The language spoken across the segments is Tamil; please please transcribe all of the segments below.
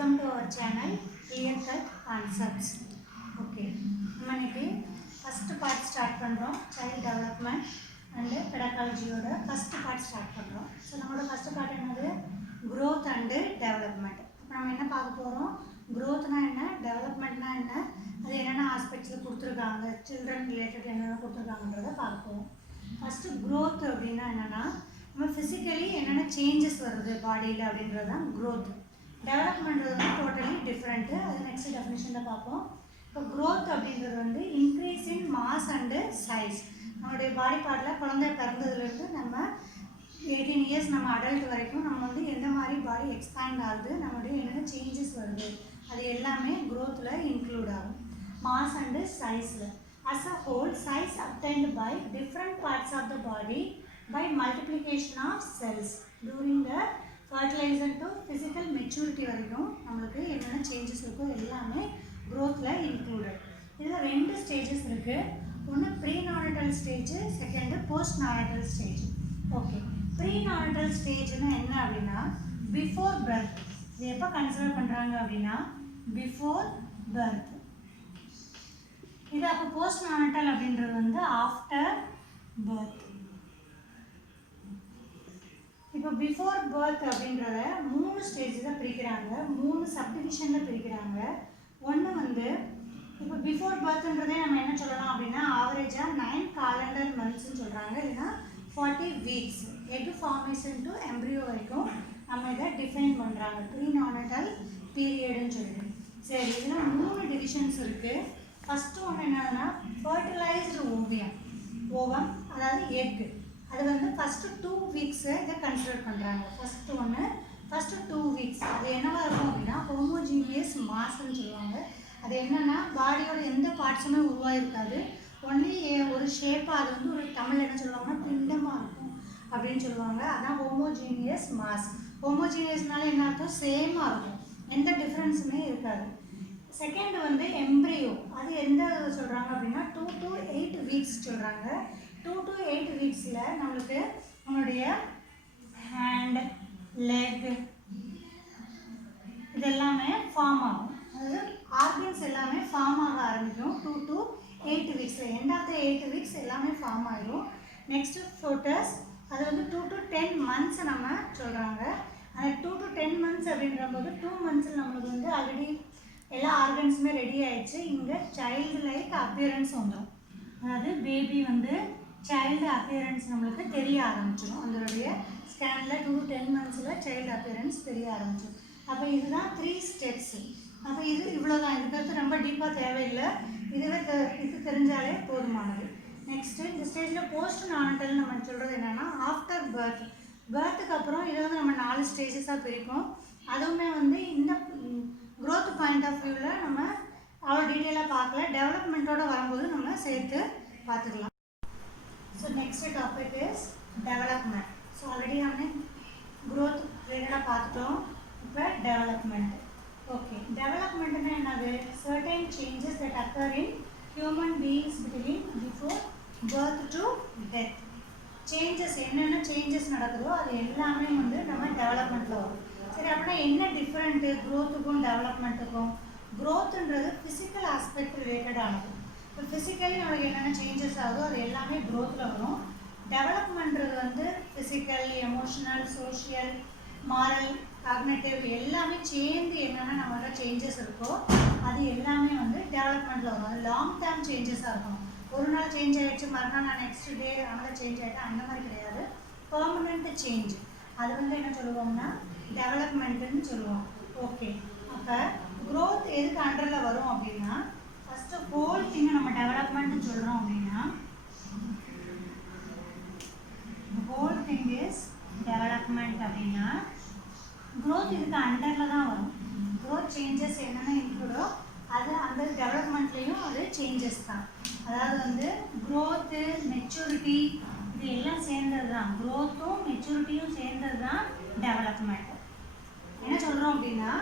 Welcome to our channel Clear Cut Concepts. Okay, நம்ம இன்னைக்கு first part start பண்றோம் child development and pedagogy ஓட first part start பண்றோம். So நம்மளோட first part என்னது growth and development. இப்போ நம்ம என்ன பார்க்க போறோம் growthனா என்ன developmentனா என்ன அது என்னென்ன aspectsல கொடுத்திருக்காங்க children related என்னென்ன கொடுத்திருக்காங்கன்றத பார்க்க போறோம். First growth அப்படினா என்னன்னா நம்ம physically என்னென்ன changes வருது பாடியில அப்படின்றது தான் growth. Development is totally different. That's the next definition. So, growth is increase in mass and size. Our body part is 18 years adult body expand changes growth include mass and size. As a whole, size obtained by different parts of the body by multiplication of cells during the fertilization to physical maturity வரைக்கும் நமக்கு என்னென்ன changes இருக்கோ எல்லாமே growthல included. இதுல ரெண்டு stages இருக்கு. ஒன்னு prenatal stage, second postnatal stage. Okay. Prenatal stage னா என்ன அப்படினா before birth. இது எப்ப கன்சிடர் பண்றாங்க அப்படினா before birth. இது அப்ப postnatal அப்படின்றது வந்து after birth. இப்போ before birth அப்படின்றத மூணு ஸ்டேஜ்ல பிரிக்கிறாங்க மூணு சப்டிவிஷன்ல பிரிக்கிறாங்க ஒன்னு வந்து இப்போ before birthன்றதே நம்ம என்ன சொல்லலாம் அப்படினா ஆவரேஜா 9 calendar months னு சொல்றாங்க இல்லனா 40 weeks egg formation to embryo வரைக்கும் நம்ம இத டிஃபைன் பண்றாங்க prenatal period னு சொல்லுங்க சரி இதுல மூணு டிவிஷன்ஸ் இருக்கு ஃபர்ஸ்ட் ஒன்னு என்னன்னா fertilized ovum அதாவது egg அது வந்து first 2 weeks இத கன்சிடர் பண்றாங்க first 2 weeks அது என்னவா இருக்கும் அப்படினா homogeneous mass னு சொல்லுவாங்க அது என்னன்னா பாடியோட எந்த பார்ட்ஸுமே உருவாயிருக்காது only ஒரு ஷேப்பா அது வந்து ஒரு தமிழ்ல என்ன சொல்லுவாங்கன்னா பிண்டமா இருக்கும் அப்படினு சொல்லுவாங்க அதான் homogeneous mass homogeneousனால என்ன அர்த்தம் சேமா இருக்கும் எந்த டிஃபரன்ஸுமே இருக்காது செகண்ட் வந்து embryo அது எந்த சொல்றாங்க அப்படினா 2 to 8 weeks சொல்றாங்க 2 to 8 weeks ல நமக்கு நம்மளுடைய hand leg இதெல்லாமே ஃபார்ம் ஆகும் அதாவது ஆர்கன்ஸ் எல்லாமே ஃபார்ம் ஆக ஆரம்பிக்கும் 2 to 8 weeks end of the 8 weeks எல்லாமே ஃபார்ம் ஆயிடும் நெக்ஸ்ட் fetus அது வந்து 2 to 10 months நம்ம சொல்றாங்க அந்த 2 to 10 months அப்படின்றபோது 2 months நமக்கு வந்து ஆல்ரெடி எல்லா ஆர்கன்ஸுமே ரெடி ஆயிடுச்சு இங்க child like appearance வந்துரும் அதாவது பேபி வந்து child appearance நமக்கு தெரிய ஆரம்பிச்சிடும் அதோடைய ஸ்கேன்ல 2 to 10 monthsல child appearance தெரிய ஆரம்பிச்சிடும் அப்ப இதுதான் 3 ஸ்டெப்ஸ் அப்ப இது இவ்வளவுதான் இதுக்கு ரொம்ப டீப்பா தேவையில்லை இதுவே இது தெரிஞ்சாலே போதுமானது நெக்ஸ்ட் இந்த ஸ்டேஜ்ல போஸ்ட் நானட்டல் நம்ம சொல்றது என்னன்னா ஆஃப்டர் பர்த் பர்த்க்கு அப்புறம் இது வந்து நம்ம 4 ஸ்டேஜஸா பிரிப்போம் அதுவுமே வந்து இந்த growth பாயிண்ட் ஆஃப் வியூல நம்ம அவ்வளோ டீடைலா பார்க்கல டெவலப்மென்ட்டோட வரும்போது நம்ம சேர்த்து பார்த்துக்கலாம் So next topic is development. So already हमने growth related பார்த்துட்டோம் இப்போ development. Okay, development में என்னது certain changes that occur in human beings between before birth to death. Changes என்னென்ன changes நடக்குதோ அது எல்லாமே வந்து நம்ம developmentல வரும். சரி அப்படின்னா என்ன டிஃபரெண்ட் growthக்கும் developmentக்கும் growthன்றது physical aspect related ஆனது இப்போ ஃபிசிக்கலி நமக்கு என்னென்ன சேஞ்சஸ் ஆகுதோ அது எல்லாமே க்ரோத்தில் வரும் டெவலப்மெண்ட்றது வந்து physical emotional social moral cognitive எல்லாமே சேர்ந்து என்னென்ன நம்மளோட சேஞ்சஸ் இருக்கோ அது எல்லாமே வந்து டெவலப்மெண்ட்டில் வரும் அது லாங் டேர்ம் சேஞ்சஸாக இருக்கும் ஒரு நாள் சேஞ்ச் ஆகிடுச்சு மறுநாள் நான் நெக்ஸ்ட் டே அதனால் சேஞ்ச் ஆகிட்டேன் அந்த மாதிரி கிடையாது பெர்மனெண்ட் சேஞ்ச் அது வந்து என்ன சொல்லுவோம்னா டெவலப்மெண்ட்டுன்னு சொல்லுவோம் ஓகே அப்போ க்ரோத் எதுக்கு அண்டரில் வரும் அப்படின்னா ஃபர்ஸ்ட் ஹோல் திங் நம்ம டெவலப்மென்ட் சொல்றோம் அப்படினா the whole thing is development அப்படினா growth இதுக்கு அண்டர்ல தான் வரும் growth changes என்னென்ன இன்க்ளூடோ அது அந்த டெவலப்மென்ட்லயும் அது changes தான் அதாவது வந்து growth maturity இது எல்லாம் சேர்ந்தது தான் growthம் maturityயும் சேர்ந்தது தான் development என்ன சொல்றோம் அப்படினா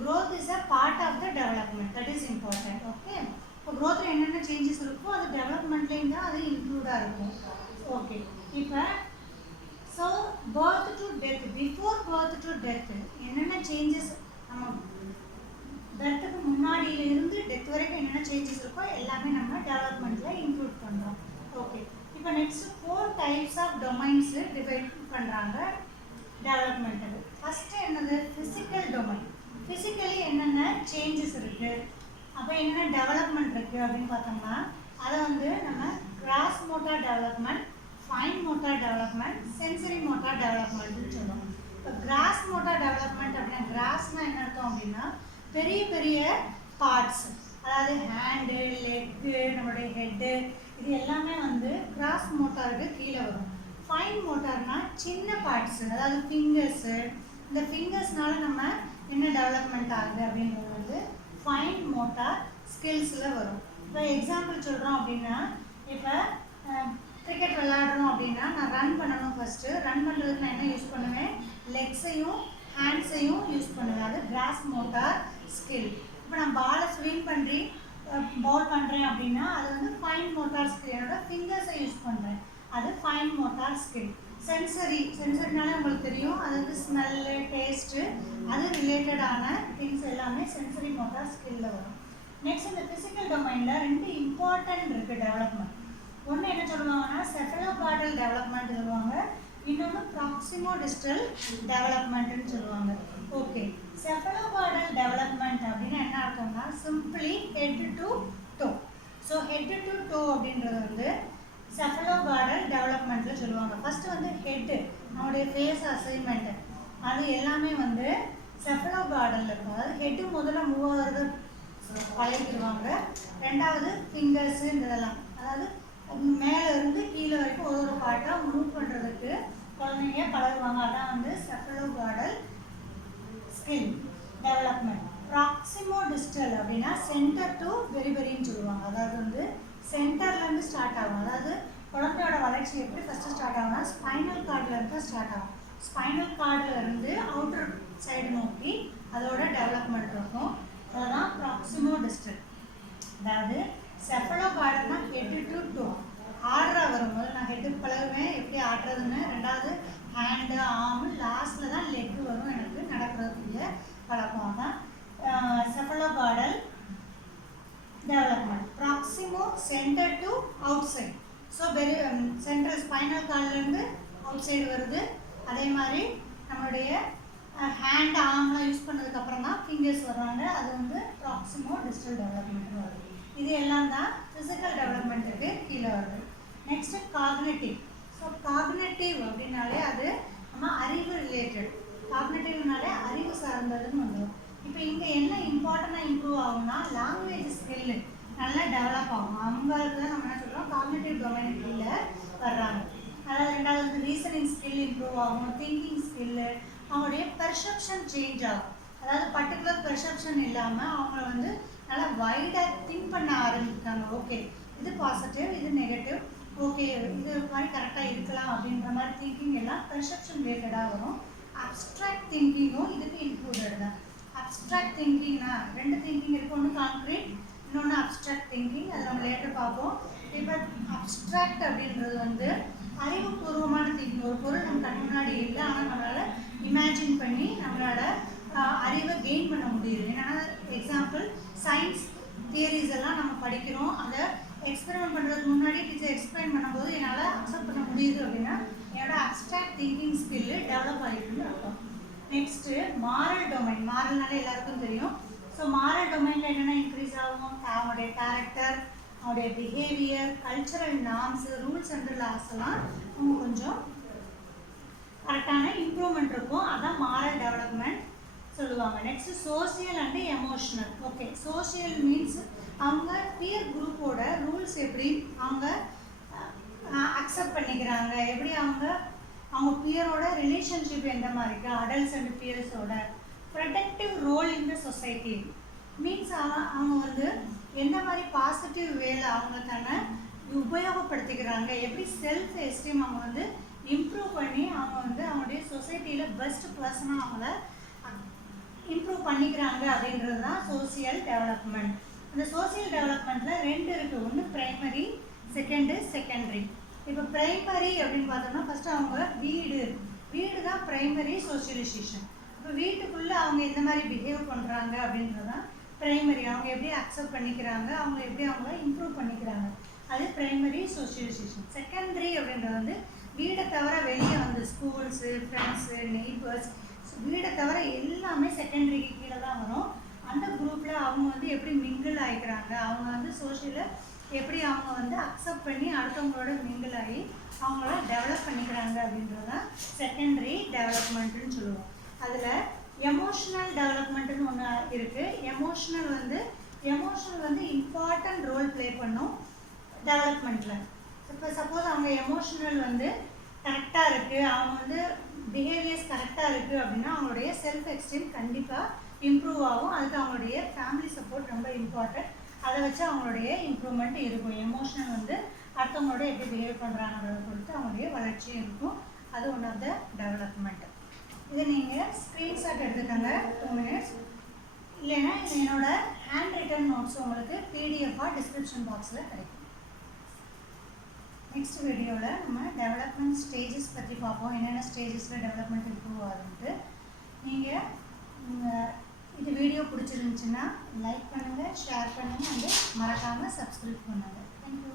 growth is a part of the development that is important okay so growth la enna changes irukko adu development la inda adu include a irukum okay ipa so birth to death before birth to death enna changes நம்ம இருந்து டெத் வரைக்கும் என்னென்ன சேஞ்சஸ் இருக்கோ எல்லாமே நம்ம டெவலப்மெண்ட்டில் இன்க்ளூட் பண்ணுறோம். ஓகே, இப்போ நெக்ஸ்ட் 4 டைப்ஸ் ஆஃப் டொமைன்ஸு டிவைட் பண்ணுறாங்க டெவலப்மெண்ட்டுக்கு. ஃபஸ்ட்டு என்னது? Physical domain. ஃபிசிக்கலி என்னென்ன சேஞ்சஸ் இருக்குது, அப்போ என்னென்ன டெவலப்மெண்ட் இருக்குது அப்படின்னு பார்த்தோம்னா அதை வந்து நம்ம gross motor development, fine motor development, sensory motor டெவலப்மெண்ட்னு சொல்லுவோம். இப்போ கிராஸ் மோட்டார் டெவலப்மெண்ட் அப்படின்னா கிராஸ்னால் என்ன அர்த்தம் அப்படின்னா பெரிய பெரிய பார்ட்ஸ், அதாவது ஹேண்டு, லெக்கு, நம்மளுடைய ஹெட்டு, இது எல்லாமே வந்து கிராஸ் மோட்டாருக்கு கீழே வரும். ஃபைன் மோட்டார்னா சின்ன பார்ட்ஸு, அதாவது ஃபிங்கர்ஸு, இந்த ஃபிங்கர்ஸ்னால நம்ம என்ன டெவலப்மெண்ட் ஆகுது அப்படின்றது வந்து ஃபைன் மோட்டார் ஸ்கில்ஸில் வரும். இப்போ எக்ஸாம்பிள் சொல்கிறோம் அப்படின்னா, இப்போ கிரிக்கெட் விளையாடுறோம் அப்படின்னா நான் ரன் பண்ணணும். ஃபஸ்ட்டு ரன் பண்ணுறதுக்கு நான் என்ன யூஸ் பண்ணுவேன்? லெக்ஸையும் ஹேண்ட்ஸையும் யூஸ் பண்ணுவேன். அது கிராஸ் மோட்டார் ஸ்கில். இப்போ நான் பாலை ஸ்விங் பண்ணி பவுல் பண்ணுறேன் அப்படின்னா அது வந்து ஃபைன் மோட்டார் ஸ்கில். என்னோட ஃபிங்கர்ஸை யூஸ் பண்ணுறேன், அது ஃபைன் மோட்டார் ஸ்கில். சென்சரினாலே உங்களுக்கு தெரியும், அது வந்து ஸ்மெல்லு, டேஸ்ட்டு, அது ரிலேட்டடான திங்ஸ் எல்லாமே சென்சரி மோட்டார் ஸ்கில்லில் வரும். நெக்ஸ்ட் இந்த ஃபிசிக்கல் டொமைனில் 2 இம்பார்ட்டன்ட் இருக்குது டெவலப்மெண்ட். ஒன்று என்ன சொல்லுவாங்கன்னா செஃபலோகார்டல் டெவலப்மெண்ட் சொல்லுவாங்க, இன்னொன்று ப்ராக்சிமோடிஸ்டல் டெவலப்மெண்ட்டுன்னு சொல்லுவாங்க. ஓகே, செஃபலோகார்டல் டெவலப்மெண்ட் அப்படின்னா என்ன அர்த்தம்னா simply head to to. So head to to அப்படின்றது வந்து செஃபலோகார்டல் டெவலப்மெண்ட்டில் சொல்லுவாங்க. ஃபஸ்ட்டு வந்து ஹெட்டு, நம்மளுடைய ஃபேஸ் அசைன்மெண்ட்டு, அது எல்லாமே வந்து செஃபலோகார்டலில் இருக்கும். அதாவது ஹெட்டு முதல்ல மூவ் ஆகிறது பழகிடுவாங்க. ரெண்டாவது ஃபிங்கர்ஸு இதெல்லாம், அதாவது மேலே இருந்து கீழே வரைக்கும் ஒரு பார்ட்டாக மூவ் பண்ணுறதுக்கு குழந்தைங்க பழகுவாங்க. அதான் வந்து செஃபலோகார்டல் ஸ்கில் டெவலப்மெண்ட். ப்ராக்சிமோடிஸ்டல் அப்படின்னா சென்டர் டு பெரிபெரின்னு சொல்லுவாங்க. அதாவது வந்து சென்டர்லேருந்து ஸ்டார்ட் ஆகும். அதாவது குழந்தையோட வளர்ச்சி எப்படி ஃபஸ்ட்டு ஸ்டார்ட் ஆகும்னா ஸ்பைனல் கார்ட்லேருந்து தான் ஸ்டார்ட் ஆகும். ஸ்பைனல் கார்டில் இருந்து அவுட்டர் சைடு நோக்கி அதோட டெவலப்மெண்ட் இருக்கும். அதுதான் ப்ராக்சிமோடிஸ்டல். அதாவது செஃபலோகார்டுனா ஹெட் டு டோ ஆர்டராக வரும்போது நான் ஹெட்டு பழகுவேன் எப்படி ஆடுறதுன்னு, ரெண்டாவது ஹேண்டு, ஆர்மு, லாஸ்ட்டில் தான் லெக்கு வரும் எனக்கு நடக்கிறதுக்குரிய பழக்கம். தான் cephalocaudal development. Proximo center to outside. So central spinal கார்ட்லேருந்து அவுட் சைடு வருது. அதே மாதிரி நம்மளுடைய ஹேண்ட், ஆர்ம்லாம் யூஸ் பண்ணதுக்கப்புறம் தான் ஃபிங்கர்ஸ் வர்றாங்க. அது வந்து ப்ராக்சிமோ டிஸ்டல் டெவலப்மெண்ட்னு வருது. இது எல்லாம் தான் ஃபிசிக்கல் டெவலப்மெண்ட்டுக்கு கீழே வருது. Next cognitive. ஸோ காக்னேட்டிவ் அப்படின்னாலே அது நம்ம அறிவு ரிலேட்டட். காக்னேட்டிவ்னாலே அறிவு சார்ந்ததுன்னு வந்துடும். இப்போ இங்கே என்ன இம்பார்ட்டண்ட்டாக இம்ப்ரூவ் ஆகும்னா லாங்குவேஜ் ஸ்கில்லு நல்லா டெவலப் ஆகும். அவங்களுக்கு தான் நம்ம என்ன சொல்கிறோம் காக்னேட்டிவ் டொமைன் கீழே வர்றாங்க. அதாவது ரெண்டாவது வந்து ரீசனிங் ஸ்கில் இம்ப்ரூவ் ஆகும், திங்கிங் ஸ்கில்லு, அவங்களுடைய பெர்செப்ஷன் சேஞ்ச் ஆகும். அதாவது பர்டிகுலர் பெர்செப்ஷன் இல்லாமல் அவங்க வந்து நல்லா வைடாக திங்க் பண்ண ஆரம்பிக்காங்க. ஓகே, இது பாசிட்டிவ், இது நெகட்டிவ், ஓகே இது மாதிரி கரெக்டாக இருக்கலாம் அப்படின்ற மாதிரி திங்கிங் எல்லாம் பெர்செப்ஷன் ரிலேட்டடாக வரும். அப்ஸ்ட்ராக்ட் திங்கிங்கும் இதுக்கு இன்க்ளூடட் தான். அப்ஸ்ட்ராக்ட் திங்கிங்னா 2 திங்கிங் இருக்குது, ஒன்று கான்க்ரீட், இன்னொன்று அப்ஸ்ட்ராக்ட் திங்கிங். அதை நம்ம லேட்டர் பார்ப்போம். இப்போ அப்ஸ்ட்ராக்ட் அப்படின்றது வந்து அறிவுபூர்வமான திங்கிங். ஒரு பொருள் நம்ம கண் முன்னாடி இல்லை, ஆனால் நம்மளால் இமேஜின் பண்ணி நம்மளோட அறிவை கெயின் பண்ண முடியுது. ஏன்னா எக்ஸாம்பிள் சயின்ஸ் தியரிஸ் எல்லாம் நம்ம படிக்கிறோம், அதை எக்ஸ்பெரிமெண்ட் பண்ணுறதுக்கு முன்னாடி டீச்சர் எக்ஸ்பிளைன் பண்ணும்போது என்னால் அக்செப்ட் பண்ண முடியுது அப்படின்னா என்னோட அப்ஸ்ட்ராக்ட் திங்கிங் ஸ்கில்லு டெவலப் ஆகிருக்குன்னு அர்த்தம். Next moral domain. மாரல்னாலே எல்லாருக்கும் தெரியும். ஸோ மாரல் டொமைனில் என்னென்ன இன்க்ரீஸ் ஆகும்? அவங்களுடைய கேரக்டர், அவங்களுடைய behaviour, cultural norms, rules and laws எல்லாம் அவங்க கொஞ்சம் கரெக்டான இம்ப்ரூவ்மெண்ட் இருக்கும். அதான் மாரல் டெவலப்மெண்ட் சொல்லுவாங்க. Next social and emotional. Okay, social means அவங்க பியர் குரூப்போட ரூல்ஸ் எப்படி அவங்க அக்செப்ட் பண்ணிக்கிறாங்க, எப்படி அவங்க பியரோட ரிலேஷன்ஷிப் எந்த மாதிரி இருக்குது, அடல்ட்ஸ் அண்ட் பியர்ஸோட. Productive role in the society means அவங்க வந்து எந்த மாதிரி பாசிட்டிவ் வேலை அவங்க தன்னை உபயோகப்படுத்திக்கிறாங்க, எப்படி செல்ஃப் எஸ்டீம் அவங்க வந்து இம்ப்ரூவ் பண்ணி அவங்க வந்து அவங்களுடைய சொசைட்டியில் பெஸ்ட் பர்சனாக அவங்கள இம்ப்ரூவ் பண்ணிக்கிறாங்க அப்படின்றது தான் சோசியல் டெவலப்மெண்ட். இந்த சோசியல் டெவலப்மெண்ட்டில் 2 இருக்குது. ஒன்று ப்ரைமரி, செகண்டு செகண்டரி. இப்போ ப்ரைமரி அப்படின்னு பார்த்தோம்னா ஃபஸ்ட்டு அவங்க வீடு தான் ப்ரைமரி சோஷியலைசேஷன். இப்போ வீட்டுக்குள்ளே அவங்க எந்த மாதிரி பிஹேவ் பண்ணுறாங்க அப்படின்றது தான் பிரைமரி அவங்க எப்படி அக்செப்ட் பண்ணிக்கிறாங்க, அவங்க எப்படி அவங்கள இம்ப்ரூவ் பண்ணிக்கிறாங்க, அது பிரைமரி சோஷியலைசேஷன். செகண்டரி அப்படின்றது வந்து வீடை தவிர வெளியே வந்து ஸ்கூல்ஸு, ஃப்ரெண்ட்ஸு, நெய்பர்ஸ், வீடை தவிர எல்லாமே செகண்டரிக்கு கீழே தான் வரும். அந்த குரூப்பில் அவங்க வந்து எப்படி மிங்கிள் ஆகிக்கிறாங்க, அவங்க வந்து சோஷியலில் எப்படி அவங்க வந்து அக்செப்ட் பண்ணி அடுத்தவங்களோட மிங்கிள் ஆகி அவங்கள டெவலப் பண்ணிக்கிறாங்க அப்படின்றது தான் செகண்டரி டெவலப்மெண்ட்டுன்னு சொல்லுவோம். அதில் எமோஷ்னல் டெவலப்மெண்ட்டுன்னு ஒன்று இருக்குது. எமோஷ்னல் வந்து இம்பார்ட்டன்ட் ரோல் ப்ளே பண்ணும் டெவலப்மெண்ட்டில். இப்போ சப்போஸ் அவங்க எமோஷ்னல் வந்து கரெக்டாக இருக்குது, அவங்க வந்து பிஹேவியர்ஸ் கரெக்டாக இருக்குது அப்படின்னா அவங்களுடைய செல்ஃப் எஸ்டீம் கண்டிப்பாக இம்ப்ரூவ் ஆகும். அதுக்கு அவங்களுடைய ஃபேமிலி சப்போர்ட் ரொம்ப இம்பார்ட்டன்ட். அதை வச்சு அவங்களுடைய இம்ப்ரூவ்மெண்ட் இருக்கும். எமோஷனல் வந்து அடுத்தவங்களோட எப்படி பிஹேவ் பண்ணுறாங்கிறத பொறுத்து அவங்களுடைய வளர்ச்சியும் இருக்கும். அது ஒன் ஆஃப் த டெவலப்மெண்ட். இதை நீங்கள் ஸ்க்ரீன்ஷாட் எடுத்துக்கோங்க 2 minutes. இல்லைன்னா இது என்னோட ஹேண்ட் ரிட்டன் நோட்ஸ் உங்களுக்கு பிடிஎஃபாக டிஸ்கிரிப்ஷன் பாக்ஸில் கிடைக்கும். நெக்ஸ்ட் வீடியோவில் நம்ம டெவலப்மெண்ட் ஸ்டேஜஸ் பற்றி பார்ப்போம். என்னென்ன ஸ்டேஜஸில் டெவலப்மெண்ட் இம்ப்ரூவ் ஆகுதுன்ட்டு. நீங்கள் இது வீடியோ பிடிச்சிருந்துச்சுன்னா லைக் பண்ணுங்கள், ஷேர் பண்ணுங்கள், அண்ட் மறக்காமல் சப்ஸ்கிரைப் பண்ணுங்கள். தேங்க்யூ.